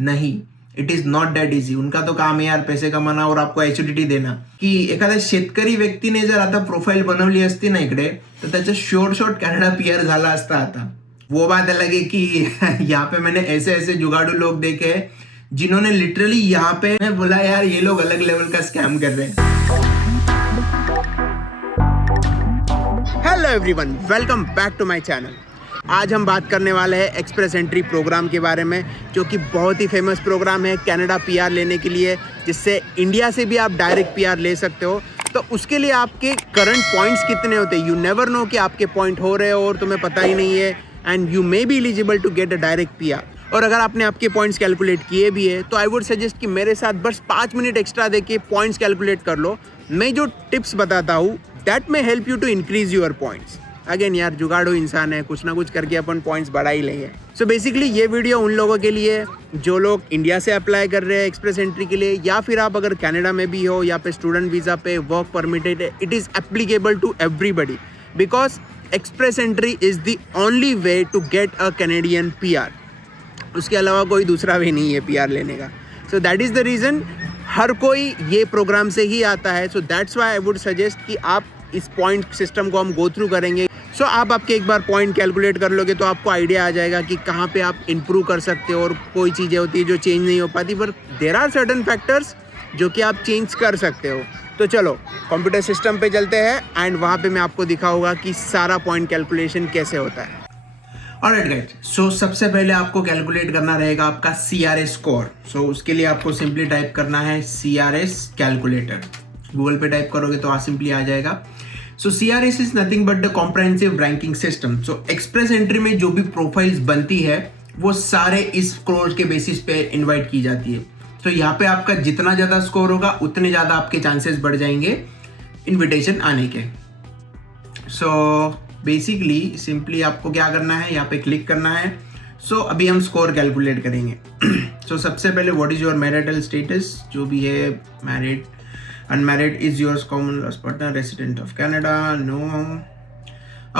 नहीं, it is not that easy. उनका तो काम आहे यार पैसे कमाना और आपको एचडीटी देना. की एखाद्या शेतकरी व्यक्तीने जर आता प्रोफाईल बनवली असती ना इकडे, तर त्याचं शॉर्ट कॅनडा पीआर झाला असता आता. वो बात अलग है कि यहाँ पे मैंने ऐसे ऐसे जुगाड़ू लोग देखे हैं जिन्होंने लिटरली यहाँ पे मैं बोला यार ये लोग अलग लेवल का स्कैम कर रहे हैं. Hello everyone, welcome back to my channel. आज हम बात करने वाले हैं एक्सप्रेस एंट्री प्रोग्राम के बारे में, जो कि बहुत ही फेमस प्रोग्राम है कनाडा पीआर लेने के लिए, जिससे इंडिया से भी आप डायरेक्ट पीआर ले सकते हो. तो उसके लिए आपके करंट पॉइंट्स कितने होते हैं, यू नेवर नो कि आपके पॉइंट हो रहे हो और तुम्हें पता ही नहीं है, and you may be eligible to get a direct PR. और अगर आपने आपके पॉइंट्स कैलकुलेट किए भी है तो आई वुड सजेस्ट कि मेरे साथ बस 5 मिनट एक्स्ट्रा देके पॉइंट्स कैलकुलेट कर लो. मैं जो टिप्स बताता हूँ that may help you to increase your points. Again यार, जुगाड़ू इंसान है, कुछ ना कुछ करके अपन पॉइंट्स बढ़ा ही लेंगे. सो बेसिकली ये वीडियो उन लोगों के लिए जो लोग इंडिया से अप्लाई कर रहे हैं एक्सप्रेस एंट्री के लिए, या फिर आप अगर कनाडा में भी हो या पे स्टूडेंट वीज़ा पे वर्क परमिटेड है. It is applicable to everybody because express entry is the only way to get a Canadian PR. उसके अलावा कोई दूसरा वे नहीं है पीआर लेने का. So that is the reason हर कोई ये प्रोग्राम से ही आता है. So that's why I would suggest कि आप इस पॉइंट सिस्टम को हम गो थ्रू करेंगे. सो आप आपके एक बार पॉइंट कैलकुलेट कर लोगे तो आपको आइडिया आ जाएगा कि कहाँ पे आप इम्प्रूव कर सकते हो. और कोई चीज़ें होती है जो चेंज नहीं हो पाती, पर देर आर सर्टन फैक्टर्स जो कि आप चेंज कर सकते हो. तो चलो कंप्यूटर सिस्टम पे चलते हैं एंड वहाँ पे मैं आपको दिखाऊंगा कि सारा पॉइंट कैलकुलेशन कैसे होता है. ऑलराइट गाइस, सो सबसे पहले आपको कैलकुलेट करना रहेगा आपका CRS स्कोर. सो उसके लिए आपको सिंपली टाइप करना है CRS कैलकुलेटर. गूगल पे टाइप करोगे तो सिंपली आ जाएगा. सो CRS is nothing but the comprehensive ranking system. So express entry में जो भी प्रोफाइल्स बनती है वो सारे इस स्कोर के बेसिस पे इन्वाइट की जाती है. तो यहाँ पे आपका जितना ज़्यादा स्कोर होगा उतने ज़्यादा आपके चांसेस बढ़ जाएंगे इनविटेशन आने के. सो बेसिकली सिंपली आपको क्या करना है, यहाँ पे क्लिक करना है. सो अभी हम स्कोर कैलकुलेट करेंगे. सो सबसे पहले what is your marital status, जो भी है, married, unmarried, is yours common law partner, resident of Canada, no.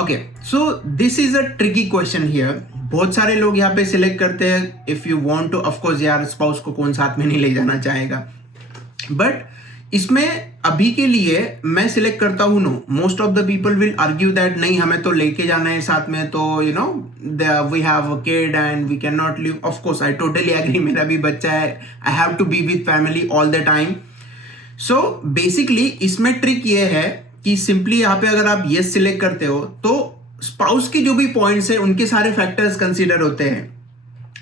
Okay, so this is a tricky question here. बहुत सारे लोग यहाँ पे सिलेक्ट करते हैं if you want to, of course यार स्पाउस को कौन साथ में नहीं ले जाना चाहेगा, बट इसमें अभी के लिए मैं सिलेक्ट करता हूँ no. Most of the people will argue that नहीं, हमें तो लेके जाना है साथ में, तो you know we have a kid and we can not live. Of course I totally agree, मेरा भी बच्चा है, I have to be with family all the time. So basically इसमें ट्रिक ये है कि सिंपली यहाँ पे अगर आप येस सिलेक्ट करते हो तो स्पाउस के जो भी पॉइंट्स हैं उनके सारे फैक्टर्स कंसीडर होते हैं,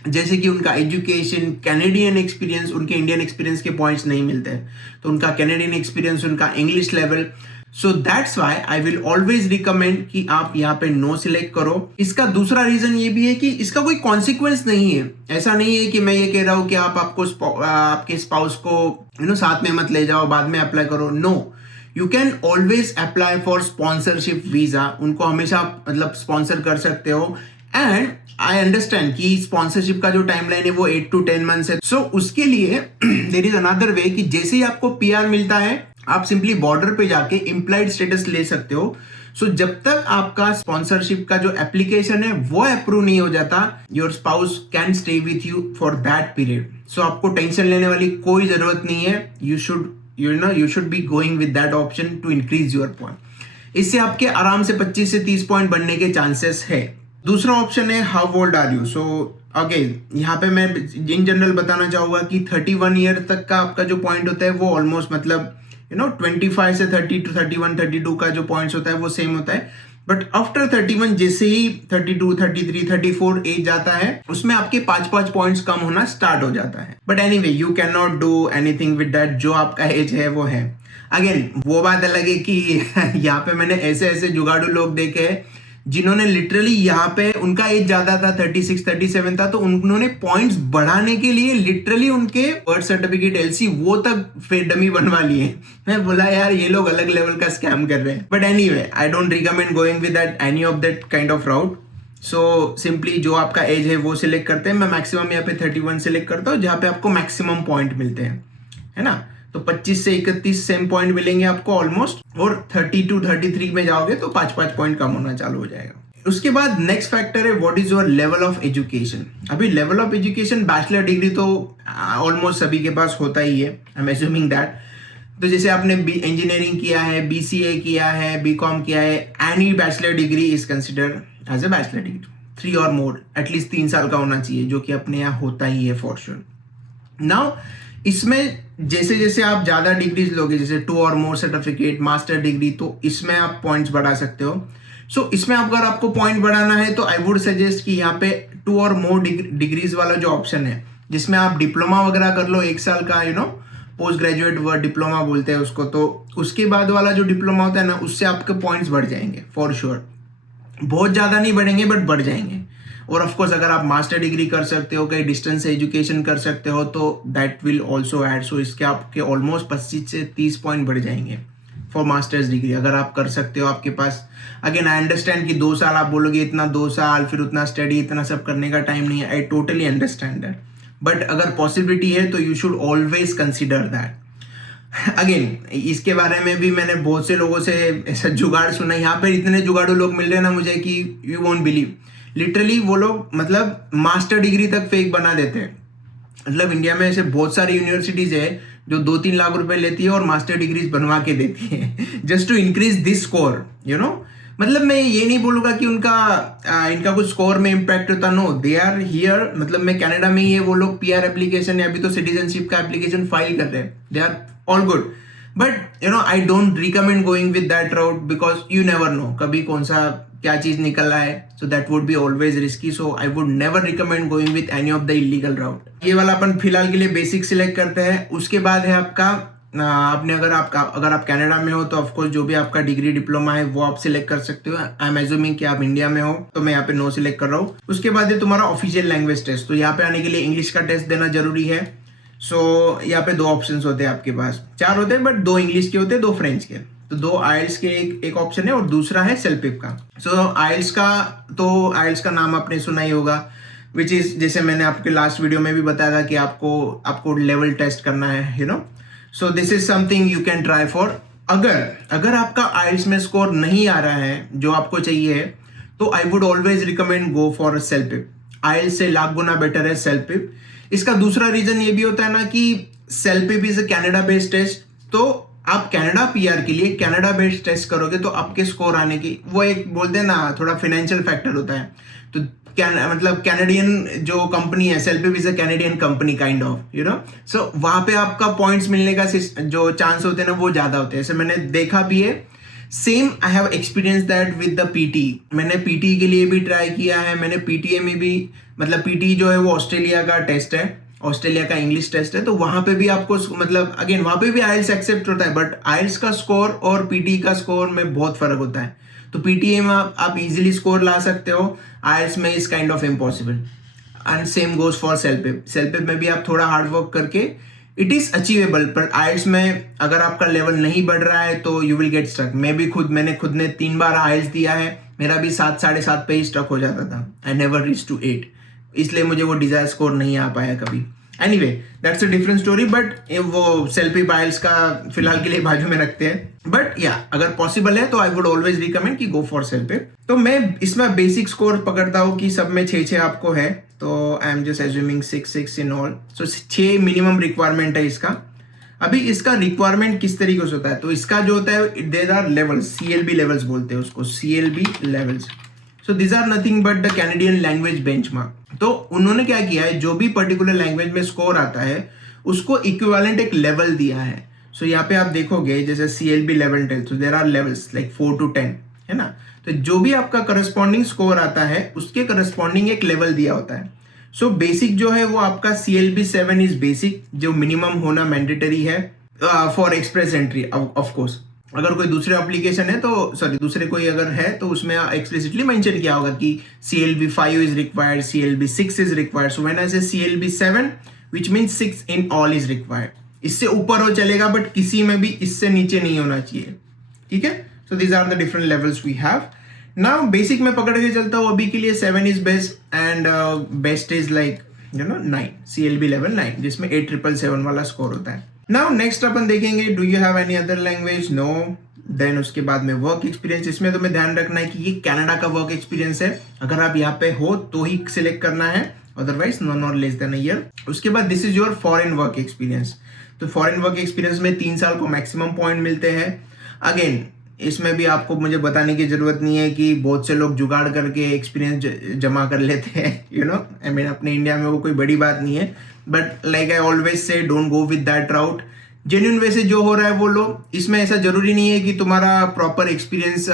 जैसे कि उनका एजुकेशन, कैनेडियन एक्सपीरियंस. उनके इंडियन एक्सपीरियंस के पॉइंट्स नहीं मिलते हैं, तो उनका कैनेडियन एक्सपीरियंस, उनका English level. So that's why I will always recommend कि आप यहाँ पे नो सिलेक्ट करो. इसका दूसरा रीजन ये भी है कि इसका कोई कॉन्सिक्वेंस नहीं है. ऐसा नहीं है कि मैं ये कह रहा हूँ कि आप आपके स्पाउस को साथ में मत ले जाओ, बाद में अप्लाई करो. No, you can always apply for sponsorship visa. उनको हमेशा मतलब स्पॉन्सर कर सकते हो. एंड आई अंडरस्टैंड कि स्पॉन्सरशिप का जो टाइमलाइन है वो 8 to 10 months है. सो उसके लिए देयर इज अनदर वे कि जैसे ही आपको पीआर मिलता है आप सिंपली बॉर्डर पे जाके इम्प्लाइड स्टेटस ले सकते हो. सो जब तक आपका स्पॉन्सरशिप का जो एप्लीकेशन है वो अप्रूव नहीं हो जाता, your spouse can stay with you for that period. So आपको टेंशन लेने वाली कोई जरूरत नहीं है. You should be going with that option to increase your point. इससे आपके आराम से 25 से 30 पॉइंट बनने के चांसेस है. दूसरा ऑप्शन है how old are you. So again यहाँ पे मैं इन जनरल बताना चाहूंगा कि 31 ईयर तक का आपका जो पॉइंट होता है वो ऑलमोस्ट मतलब 25 से 30 to 31, 32 का जो पॉइंट्स होता है वो सेम होता है. बट आफ्टर 31 जैसे ही 32, 33, 34 एज जाता है उसमें आपके 5 पॉइंट्स कम होना स्टार्ट हो जाता है. But anyway you can not do anything with that. जो आपका एज है वो है. अगेन वो बात अलग है कि यहाँ पे मैंने ऐसे ऐसे जुगाड़ू लोग देखे हैं जिन्होंने लिटरली यहाँ पे उनका एज ज्यादा था, 36, 37 था, तो उन्होंने पॉइंट्स बढ़ाने के लिए लिटरली उनके बर्थ सर्टिफिकेट, LC वो तक फिर डमी बनवा लिए. मैं बोला यार ये लोग अलग लेवल का स्कैम कर रहे हैं. But anyway I don't recommend going with that any of that kind of route. So simply जो आपका एज है वो सिलेक्ट करते हैं. मैं मैक्सिमम यहाँ पे 31 सिलेक्ट करता हूँ, जहाँ पे आपको मैक्सिमम पॉइंट मिलते हैं, है ना. तो 25 से 31 सेम पॉइंट मिलेंगे आपको ऑलमोस्ट. और 30 to 33 में जाओगे तो 5 पॉइंट कम होना चालू हो जाएगा. उसके बाद नेक्स्ट फैक्टर है what is your level of education. अभी level of education bachelor degree तो ऑलमोस्ट सभी के पास होता ही है, आई एम एज्यूमिंग दैट। तो जैसे आपने इंजीनियरिंग किया है, BCA किया है, BCom किया है, any bachelor degree is considered as a bachelor degree. 3 और मोर, एटलीस्ट 3 साल का होना चाहिए, जो कि अपने यहाँ होता ही है फॉर श्योर। नाउ इसमें जैसे जैसे आप ज़्यादा डिग्रीज लोगे, जैसे 2 और मोर सर्टिफिकेट, मास्टर डिग्री, तो इसमें आप पॉइंट्स बढ़ा सकते हो। सो इसमें अगर आपको पॉइंट बढ़ाना है तो आई वुड सजेस्ट कि यहाँ पे 2 और मोर डिग्रीज वाला जो ऑप्शन है, जिसमें आप डिप्लोमा वगैरह कर लो 1 साल का, पोस्ट ग्रेजुएट वर्ड डिप्लोमा बोलते हैं उसको, तो उसके बाद वाला जो डिप्लोमा होता है ना, उससे आपके पॉइंट्स बढ़ जाएंगे फॉर श्योर। बहुत ज़्यादा नहीं बढ़ेंगे बट बढ़ जाएंगे। और ऑफ कोर्स अगर आप मास्टर डिग्री कर सकते हो, कहीं डिस्टेंस से एजुकेशन कर सकते हो, तो दैट विल ऑल्सो ऐड। सो इसके आपके ऑलमोस्ट 25 से 30 पॉइंट बढ़ जाएंगे फॉर मास्टर्स डिग्री अगर आप कर सकते हो। आपके पास अगेन आई अंडरस्टैंड कि 2 साल आप बोलोगे इतना 2 साल फिर उतना स्टडी, इतना सब करने का टाइम नहीं है, I totally understand that. But अगर पॉसिबिलिटी है तो you should always consider that. Again इसके बारे में भी मैंने बहुत से लोगों से ऐसा जुगाड़ सुना, यहाँ पर इतने जुगाड़ू लोग मिल रहे हैं ना मुझे कि यू वोंट बिलीव। लिटरली वो लोग मतलब मास्टर डिग्री तक फेक बना देते हैं। मतलब इंडिया में ऐसे बहुत सारी यूनिवर्सिटीज है जो 2-3 लाख रुपए लेती है और मास्टर डिग्रीज बनवा के देती है just to increase this score, मतलब मैं ये नहीं बोलूँगा कि इनका कुछ स्कोर में इम्पैक्ट होता, नो, दे आर हियर। मतलब मैं कनाडा में ही है, वो लोग PR एप्लीकेशन या अभी तो सिटीजनशिप का एप्लीकेशन फाइल कर रहे हैं, they are all good. But I don't recommend going with that route because you never know कभी कौन सा क्या चीज निकल रहा है, so that would be always risky. So I would never recommend going with any of the illegal route. ये वाला अपन फिलहाल के लिए बेसिक सिलेक्ट करते हैं। उसके बाद है आपका आपने अगर आप कनाडा में हो तो ऑफकोर्स जो भी आपका डिग्री डिप्लोमा है वो आप सिलेक्ट कर सकते हो। आई एम एज्यूमिंग कि आप इंडिया में हो, तो मैं यहाँ पे नो सिलेक्ट कर रहा हूँ। उसके बाद है तुम्हारा ऑफिशियल लैंग्वेज टेस्ट। तो यहाँ पे आने के लिए इंग्लिश का टेस्ट देना जरूरी है। सो यहाँ पे 2 ऑप्शंस होते हैं आपके पास, 4 होते हैं बट 2 इंग्लिश के होते हैं, 2 फ्रेंच के। तो 2 आइल्स के एक ऑप्शन है और दूसरा है सेल्फिप का। सो आइल्स का नाम आपने सुना ही होगा, विच इज जैसे मैंने आपके लास्ट वीडियो में भी बताया था कि आपको लेवल टेस्ट करना है, सो this is something you can try for. अगर आपका आइल्स में स्कोर नहीं आ रहा है जो आपको चाहिए, तो I would always recommend go for CELPIP. IELTS से लाख गुना बेटर है सेल्फिप। इसका दूसरा रीजन ये भी होता है ना कि CELPIP is a Canada based test. तो आप कनाडा PR के लिए कनाडा बेस्ड टेस्ट करोगे तो आपके स्कोर आने की वो एक बोलते हैं ना, थोड़ा फाइनेंशियल फैक्टर होता है। तो मतलब कैनेडियन जो कंपनी है, CELPIP is a Canadian company kind of, so वहां पे आपका पॉइंट्स मिलने का जो चांस होते हैं ना वो ज्यादा होते हैं। ऐसे मैंने देखा भी है। Same I have experience that with the PT। मैंने PT के लिए भी ट्राई किया है। मैंने PTA में भी, मतलब PT जो है वो ऑस्ट्रेलिया का टेस्ट है, ऑस्ट्रेलिया का इंग्लिश टेस्ट है। तो वहां पे भी आपको मतलब अगेन वहां पे भी आइल्स एक्सेप्ट होता है, बट आइल्स का स्कोर और PT का स्कोर में बहुत फर्क होता है। तो PTA में आप इजीली स्कोर ला सकते हो, आइल्स में is kind of impossible. And same goes for CELPIP. CELPIP में भी आप थोड़ा हार्ड वर्क करके इट इज अचीवेबल, पर आइल्स में अगर आपका लेवल नहीं बढ़ रहा है तो यू विल गेट स्टक। मैंने खुद ने 3 बार आइल्स दिया है, मेरा भी 7 साढ़े 7 पे ही स्टक हो जाता था। आई नेवर रीच टू 8, इसलिए मुझे वो डिजायर स्कोर नहीं आ पाया कभी। Anyway that's a different story. But वो सेल्फिप आइल्स का फिलहाल के लिए बाजू में रखते हैं। बट या अगर पॉसिबल है तो आई वुड ऑलवेज रिकमेंड कि गो फॉर सेल्फिप। तो मैं इसमें बेसिक स्कोर पकड़ता हूँ कि सब में 6-6 आपको है, तो I am just assuming 6 in all. So 6 minimum requirement है इसका। अभी इसका रिक्वायरमेंट किस तरीके से होता है, तो इसका जो होता है there are levels, CLB levels बोलते हैं उसको, CLB levels. So this are nothing but the Canadian language benchmark. तो उन्होंने क्या किया है, जो भी पर्टिकुलर लैंग्वेज में स्कोर आता है उसको इक्विवेलेंट एक लेवल दिया है। सो यहाँ पे आप देखोगे जैसे CLB लेवल 10, तो there are levels like 4 to 10 है ना। तो जो भी आपका करस्पॉन्डिंग स्कोर आता है उसके करस्पॉन्डिंग एक लेवल दिया होता है। सो बेसिक जो है वो आपका CLB 7 इज बेसिक, जो मिनिमम होना मैंडेटरी है for express entry. Of course अगर कोई दूसरे एप्लीकेशन है तो दूसरे कोई अगर है तो उसमें एक्सप्लिसिटली मेंशन किया होगा कि CLB 5 is required, CLB 6 is required. So when I से CLB 7 which means 6 in all is required. इससे ऊपर हो चलेगा बट किसी में भी इससे नीचे नहीं होना चाहिए, ठीक है। So these are the different levels we have. Now basic में पकड़ के चलता हूँ अभी के लिए 7 is best and best is like 9, CLB level 9, जिसमें 8777 वाला स्कोर होता है। नाउ नेक्स्ट अपन देखेंगे do you have any other language, no. देन उसके बाद में वर्क एक्सपीरियंस, इसमें तुम्हें ध्यान रखना है कि ये कनाडा का वर्क एक्सपीरियंस है, अगर आप यहाँ पे हो तो ही सिलेक्ट करना है, otherwise no not less than a year. उसके बाद this is your foreign work experience, तो फॉरेन वर्क एक्सपीरियंस में 3 साल को मैक्सिमम पॉइंट मिलते हैं। अगेन इसमें भी आपको मुझे बताने की जरूरत नहीं है कि बहुत से लोग जुगाड़ करके एक्सपीरियंस जमा कर लेते हैं, यू नो, आई मीन अपने इंडिया में वो कोई बड़ी बात नहीं है, बट लाइक आई ऑलवेज से don't go with that route, genuine way से जो हो रहा है वो लो। इसमें ऐसा जरूरी नहीं है कि तुम्हारा प्रॉपर एक्सपीरियंस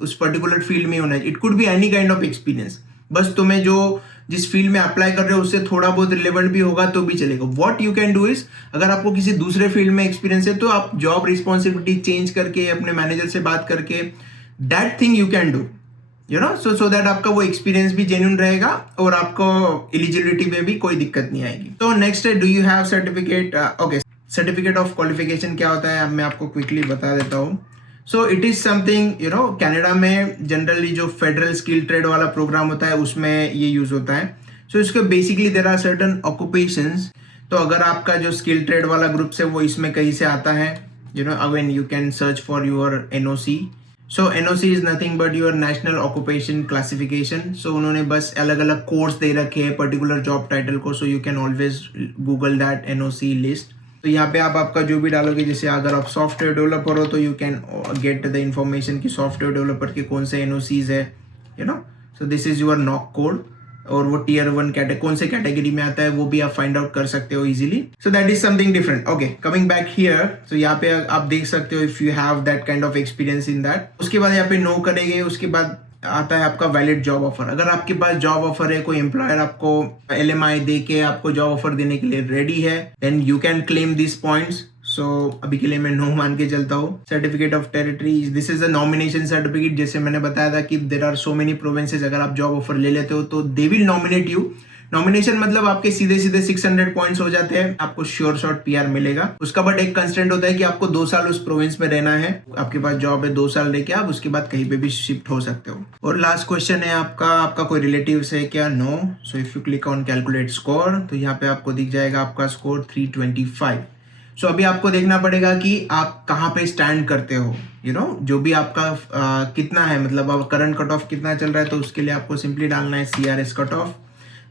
उस पर्टिकुलर फील्ड में होना है, it could be any kind of experience, बस तुम्हें जो जिस फील्ड में अप्लाई कर रहे हो उससे थोड़ा बहुत रिलेवेंट भी होगा तो भी चलेगा। What you can do is, अगर आपको किसी दूसरे फील्ड में एक्सपीरियंस है तो आप जॉब रिस्पॉन्सिबिलिटी चेंज करके अपने मैनेजर से बात करके that thing you can do, you know, so that आपका वो एक्सपीरियंस भी जेन्युइन रहेगा और आपको एलिजिबिलिटी में भी कोई दिक्कत नहीं आएगी। तो नेक्स्ट है do you have certificate, okay, certificate of qualification क्या होता है मैं आपको क्विकली बता देता हूँ। So it is something, you know, Canada में जनरली जो फेडरल स्किल ट्रेड वाला प्रोग्राम होता है उसमें ये यूज होता है। सो इसके basically there are certain occupations, तो अगर आपका जो स्किल ट्रेड वाला ग्रुप है वो इसमें कहीं से आता है, you know, again you can search for your NOC। So NOC is nothing but your national occupation classification. So उन्होंने बस अलग अलग कोर्स दे रखे हैं पर्टिकुलर जॉब टाइटल को, so you can always Google that NOC list. तो यहाँ पे आप आपका जो भी डालोगे, जैसे अगर आप सॉफ्टवेयर डेवलपर हो तो you can get the information कि सॉफ्टवेयर डेवलपर के कौन से NOCs है, you no, so this is your NOC code, और वो टियर 1 कौन से कैटेगरी में आता है वो भी आप फाइंड आउट कर सकते हो easily. So that is something different. Okay, coming back here, तो यहाँ पे आप देख सकते हो if you have that kind of experience in that. उसके बाद यहाँ पे नो करेंगे, उसके बाद आता है आपका वैलिड जॉब ऑफर। अगर आपके पास जॉब ऑफर है, कोई एम्प्लॉयर आपको LMI दे के आपको जॉब ऑफर देने के लिए रेडी है, then you can claim this points. So अभी के लिए मैं नो मान के चलता हूँ। Certificate of territory, this is a nomination certificate, जैसे मैंने बताया था कि there are so many provinces, अगर आप जॉब ऑफर ले लेते हो तो they will nominate you. Nomination मतलब आपके सीधे सीधे 600 पॉइंट्स हो जाते हैं, आपको श्योर शॉट PR मिलेगा उसका। बट एक कंस्टेंट होता है कि आपको 2 साल उस प्रोविंस में रहना है, आपके पास जॉब है 2 साल लेके आप उसके बाद कहीं पे भी शिफ्ट हो सकते हो। और लास्ट क्वेश्चन है आपका कोई रिलेटिव्स है क्या, no. So if you click on calculate score, तो यहाँ पे आपको दिख जाएगा आपका स्कोर 325। सो अभी आपको देखना पड़ेगा कि आप कहाँ पे स्टैंड करते हो, यू नो, जो भी आपका कितना है, मतलब अब करंट कट ऑफ कितना चल रहा है, तो उसके लिए आपको सिंपली डालना है CRS कट ऑफ।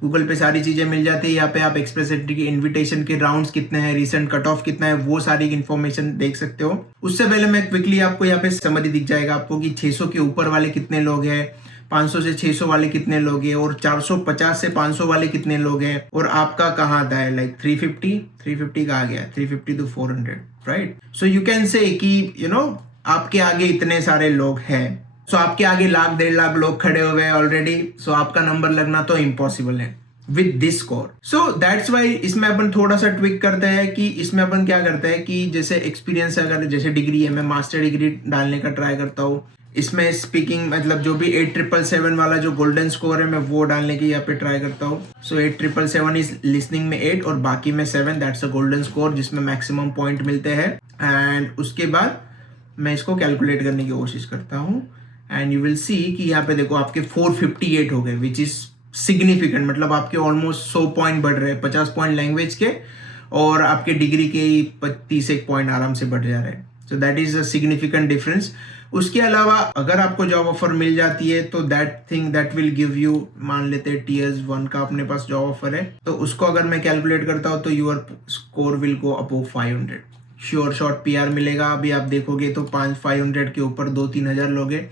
गूगल पे सारी चीजें मिल जाती है, यहाँ पे आप एक्सप्रेस एंट्री की इनविटेशन के राउंड्स कितने हैं, रिसेंट कट ऑफ कितना है, वो सारी इन्फॉर्मेशन देख सकते हो। उससे पहले मैं क्विकली आपको यहाँ पे समरी दिख जाएगा आपको कि 600 के ऊपर वाले कितने लोग हैं, 500 से 600 वाले कितने लोग हैं, और 450 से 500 वाले कितने लोग हैं, और आपका कहाँ आता है, लाइक 350 का आ गया, 350 to 400, right. So you can say कि यू नो आपके आगे इतने सारे लोग हैं, सो आपके आगे 1 लाख 1.5 लाख लोग खड़े हुए हैं ऑलरेडी, सो आपका नंबर लगना तो इम्पॉसिबल है with this score. So that's Y इसमें अपन थोड़ा सा ट्विक करते हैं कि इसमें अपन क्या करते हैं कि जैसे एक्सपीरियंस, अगर जैसे डिग्री है, मैं मास्टर डिग्री डालने का ट्राई करता हूँ, इसमें स्पीकिंग मतलब जो भी 8777 वाला जो गोल्डन स्कोर है मैं वो डालने की यहाँ पे ट्राई करता हूँ। सो 8777 इज लिसनिंग में 8 और बाकी में 7, दैट्स अ गोल्डन स्कोर जिसमें मैक्सिमम पॉइंट मिलते हैं। एंड उसके बाद मैं इसको कैलकुलेट करने की कोशिश करता हूँ, एंड यू विल सी कि यहाँ पे देखो आपके 458 हो गए, विच इज सिग्निफिकेंट, मतलब आपके ऑलमोस्ट 100 पॉइंट बढ़ रहे हैं, 50 पॉइंट लैंग्वेज के, और आपके डिग्री के 31 पॉइंट आराम से बढ़ जा रहे हैं। So that is a significant difference. उसके अलावा अगर आपको जॉब ऑफर मिल जाती है तो दैट विल गिव यू, मान लेते हैं Tier 1 का अपने पास जॉब ऑफर है, तो उसको अगर मैं कैलकुलेट करता हूँ तो your score will go above 500, sure shot PR मिलेगा। अभी आप देखोगे तो 500 के ऊपर 2-3 हजार लोग हैं,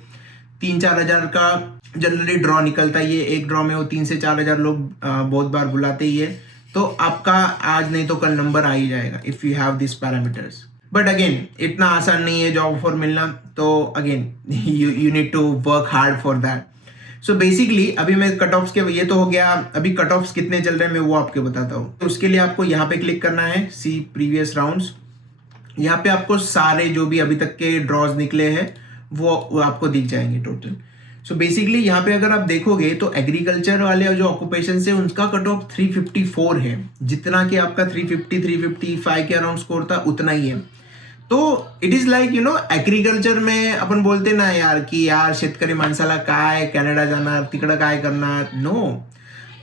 3-4 हजार का जनरली ड्रॉ निकलता है, ये एक ड्रॉ में वो 3 से 4 हजार लोग बहुत बार बुलाते ही है, तो आपका आज नहीं तो कल नंबर आ ही जाएगा if you have this parameters. But again इतना आसान नहीं है जॉब ऑफर मिलना, तो again you need to work hard for that. So basically अभी मैं कट ऑफ्स के, ये तो हो गया, अभी कट ऑफ्स कितने चल रहे हैं मैं वो आपको बताता हूँ। तो उसके लिए आपको यहाँ पे क्लिक करना है, सी प्रीवियस राउंड्स। यहाँ पे आपको सारे जो भी अभी तक के ड्रॉज निकले हैं वो आपको दिख जाएंगे टोटल। सो बेसिकली यहाँ पे अगर आप देखोगे तो एग्रीकल्चर वाले जो ऑक्यूपेशन है उनका कट ऑफ 354 है, जितना कि आपका 355 के अराउंड स्कोर था उतना ही है। तो it is like you know agriculture में आपण बोलते ना यार की यार शेतकरी माणसाला काय कॅनडा जाणार, तिकडं काय करणार, नो,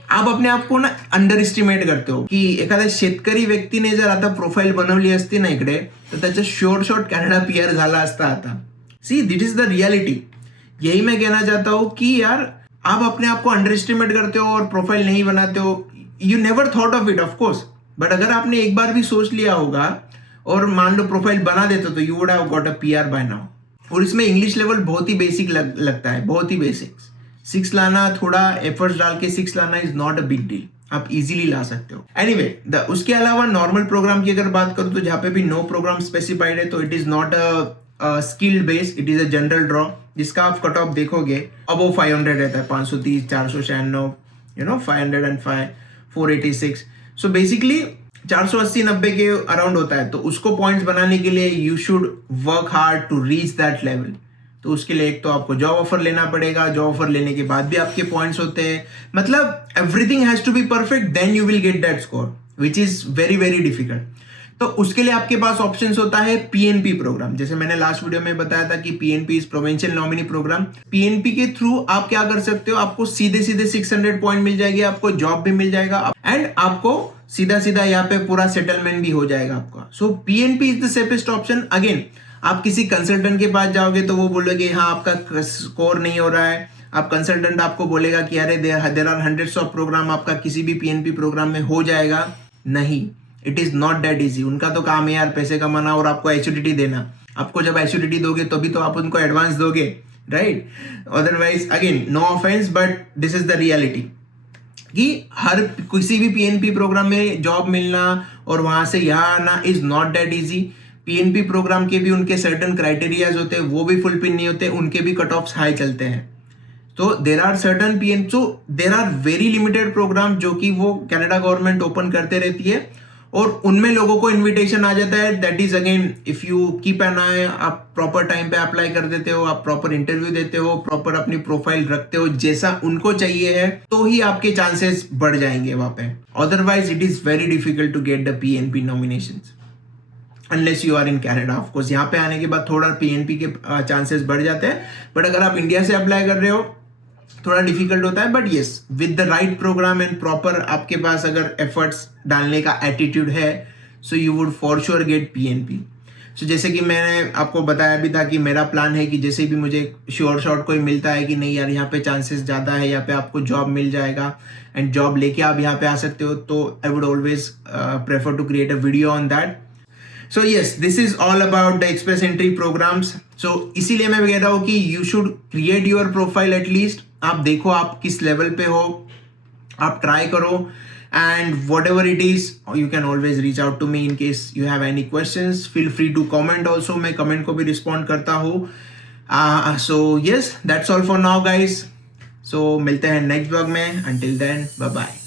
आप अपने आप को ना अंडर एस्टिमेट करते हो की एखाद्या शेतकरी व्यक्तीने जर आता प्रोफाईल बनवली असती ना इकडे तर त्याचा शॉर्ट कॅनडा पीआर झाला असता आता. सी दिट इज द रियलिटी. यही मैं कहना चाहता हूँ कि यार आप अपने आप को अंडर एस्टिमेट करते हो और प्रोफाइल नहीं बनाते हो. You never thought of it of course, but अगर आपने एक बार भी सोच लिया होगा और मान लो प्रोफाइल बना देते तो you would have got a PR by now. और इसमें इंग्लिश लेवल बहुत ही बेसिक लगता है, बहुत ही बेसिक्स. 6 लाना, थोड़ा एफर्ट्स डाल के 6 लाना is not a big deal. आप इजीली ला सकते हो. एनीवे उसके अलावा नॉर्मल प्रोग्राम की अगर बात करूं तो जहां पे भी नो प्रोग्राम स्पेसिफाइड है तो it is not a skilled base, it is a general draw जिसका आप कट ऑफ देखोगे अबो 500 रहता है. 530, 496, 505, 486. सो बेसिकली 480-90 के अराउंड होता है. तो उसको पॉइंट्स बनाने के लिए you should work hard to reach that level. तो उसके लिए एक तो आपको जॉब ऑफर लेना पड़ेगा. जॉब ऑफर लेने के बाद भी आपके पॉइंट्स होते हैं. मतलब everything has to be perfect, then you will get that score, which is very very difficult. तो उसके लिए आपके पास ऑप्शंस होता है पीएनपी प्रोग्राम. जैसे मैंने लास्ट वीडियो में बताया था कि PNP is provincial nominee program. PNP के थ्रू आप क्या कर सकते हो, आपको सीधे 600 पॉइंट मिल जाएगी, आपको जॉब भी मिल जाएगा एंड आपको सीधा यहाँ पे पूरा सेटलमेंट भी हो जाएगा आपका. So PNP is the safest option. Again आप किसी कंसल्टेंट के पास जाओगे तो वो बोलोगे हाँ आपका स्कोर नहीं हो रहा है. आप कंसल्टेंट आपको बोलेगा कि अरे there are hundreds of program, आपका किसी भी पीएनपी प्रोग्राम में हो जाएगा. नहीं, it is not that easy. उनका तो काम है यार पैसे कमाना और आपको एचयूडीटी देना. आपको जब एचयूडीटी दोगे तभी तो आप उनको एडवांस दोगे, right? Otherwise again no offence but this is the reality कि हर किसी भी पीएनपी प्रोग्राम में जॉब मिलना और वहां से यहाँ आना is not that easy. PNP program के भी उनके सर्टन क्राइटेरियाज होते हैं, वो भी फुलफिल नहीं होते, उनके भी कट ऑफ्स हाई चलते हैं. तो there are certain there are very limited program जो कि वो कनाडा गवर्नमेंट ओपन करते रहती है और उनमें लोगों को इनविटेशन आ जाता है. That is again if you keep an eye, आप प्रॉपर टाइम पे अप्लाई कर देते हो, आप प्रॉपर इंटरव्यू देते हो, प्रॉपर अपनी प्रोफाइल रखते हो जैसा उनको चाहिए है, तो ही आपके चांसेस बढ़ जाएंगे वहां पे. Otherwise it is very difficult to get the PNP nominations unless you are in Canada. Of course यहाँ पे आने के बाद थोड़ा पीएनपी के चांसेस बढ़ जाते हैं, बट अगर आप इंडिया से अप्लाई कर रहे हो थोड़ा डिफिकल्ट होता है. But yes, with the right program and proper आपके पास अगर एफर्ट्स डालने का एटीट्यूड है so you would for sure get PNP. So जैसे कि मैंने आपको बताया भी था कि मेरा प्लान है कि जैसे भी मुझे शॉर्ट कोई मिलता है कि नहीं यार यहाँ पे चांसेस ज़्यादा है, यहाँ पे आपको जॉब मिल जाएगा एंड जॉब लेके आप यहाँ पे आ सकते हो, तो I would always prefer to create a video on that. So yes, this is all about the express entry programs. So इसीलिए मैं कह रहा हूँ कि you should create your profile at least. आप देखो आप किस लेवल पे हो, आप ट्राई करो and whatever it is you can always reach out to me in case you have any questions. Feel free to comment also, मैं comment को भी रिस्पॉन्ड करता हूँ. So yes, that's all for now guys. So मिलते हैं next blog में. Until then bye bye.